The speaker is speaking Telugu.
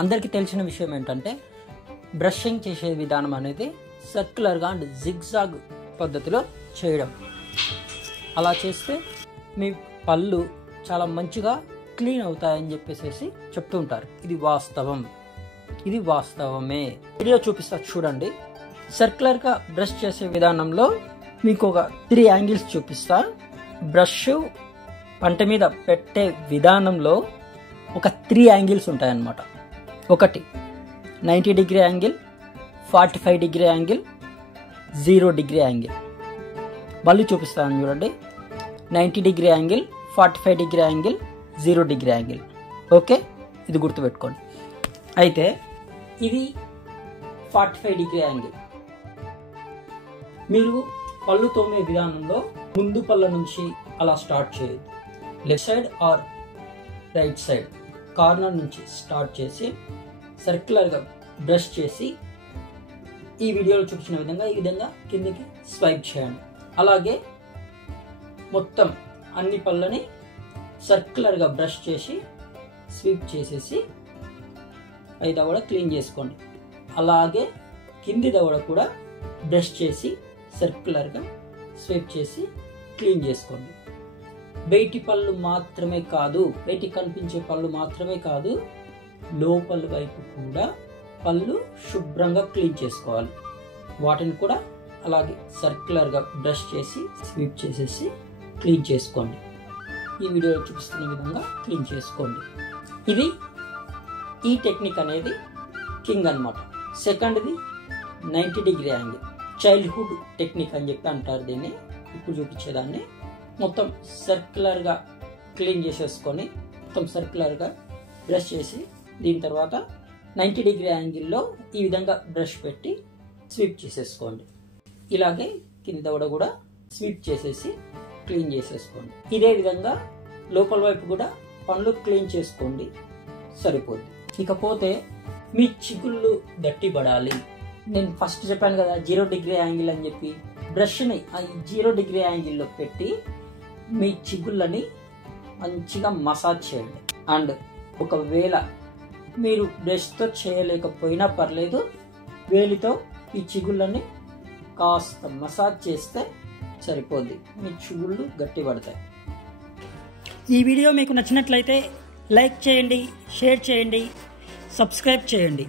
అందరికీ తెలిసిన విషయం ఏంటంటే బ్రషింగ్ చేసే విధానం అనేది సర్క్యులర్గా అండ్ జిగ్జాగ్ పద్ధతిలో చేయడం. అలా చేస్తే మీ పళ్ళు చాలా మంచిగా క్లీన్ అవుతాయని చెప్పేసి చెప్తూ ఉంటారు. ఇది వాస్తవం, ఇది వాస్తవమే. వీడియో చూపిస్తా చూడండి. సర్క్యులర్గా బ్రష్ చేసే విధానంలో మీకు ఒక 3 యాంగిల్స్ చూపిస్తా. బ్రష్ పంట మీద పెట్టే విధానంలో ఒక 3 యాంగిల్స్ ఉంటాయన్నమాట. ఒకటి 90 degree angle, 45 degree angle, 0 degree angle. మళ్ళీ చూపిస్తాను చూడండి. 90 degree angle, 45 degree angle, 0 degree angle. Okay, ఇది గుర్తుపెట్టుకోండి. అయితే ఇది 45 డిగ్రీ యాంగిల్. మీరు పళ్ళు తోమే విధానంలో ముందు పళ్ళ నుంచి అలా స్టార్ట్ చేయదు. Left side or right side corner నుంచి స్టార్ట్ చేసి సర్క్యులర్గా బ్రష్ చేసి ఈ వీడియోలో చూపించిన విధంగా ఈ విధంగా కిందకి స్వైప్ చేయండి. అలాగే మొత్తం అన్ని పళ్ళని సర్క్యులర్గా బ్రష్ చేసి స్వీప్ చేసేసి పై దవడ క్లీన్ చేసుకోండి. అలాగే కింది దవడ కూడా బ్రష్ చేసి సర్క్యులర్గా స్వీప్ చేసి క్లీన్ చేసుకోండి. బయటి పళ్ళు మాత్రమే కాదు, బయటికి కనిపించే పళ్ళు మాత్రమే కాదు, లోపల వైపు కూడా పళ్ళు శుభ్రంగా క్లీన్ చేసుకోవాలి. వాటిని కూడా అలాగే సర్క్యులర్గా బ్రష్ చేసి స్వీప్ చేసేసి క్లీన్ చేసుకోండి. ఈ వీడియోలో చూపిస్తున్న విధంగా క్లీన్ చేసుకోండి. ఈ టెక్నిక్ అనేది కింగ్ అన్నమాట. సెకండ్ది 90 డిగ్రీ యాంగిల్, చైల్డ్హుడ్ టెక్నిక్ అని చెప్పి అంటారు దీన్ని. ఇప్పుడు చూపించేదాన్ని మొత్తం సర్క్యులర్గా క్లీన్ చేసేసుకొని మొత్తం సర్క్యులర్గా బ్రష్ చేసి దీని తర్వాత 90 డిగ్రీ యాంగిల్లో ఈ విధంగా బ్రష్ పెట్టి స్వీప్ చేసేసుకోండి. ఇలాగే కింద దవడ కూడా స్వీప్ చేసేసి క్లీన్ చేసేసుకోండి. ఇదే విధంగా లోపల వైపు కూడా పళ్ళు క్లీన్ చేసుకోండి, సరిపోద్ది. ఇకపోతే మీ చిగుళ్ళు గట్టిపడాలి. నేను ఫస్ట్ చెప్పాను కదా 0 డిగ్రీ యాంగిల్ అని చెప్పి, బ్రష్ని ఆ 0 డిగ్రీ యాంగిల్లో పెట్టి మీ చిగుళ్ళని మంచిగా మసాజ్ చేయండి. అండ్ ఒకవేళ మీరు బ్రష్తో చేయలేకపోయినా పర్లేదు, వేలితో ఈ చిగుళ్ళని కాస్త మసాజ్ చేస్తే సరిపోద్ది, మీ చిగుళ్ళు గట్టిపడతాయి. ఈ వీడియో మీకు నచ్చినట్లయితే లైక్ చేయండి, షేర్ చేయండి, సబ్స్క్రైబ్ చేయండి.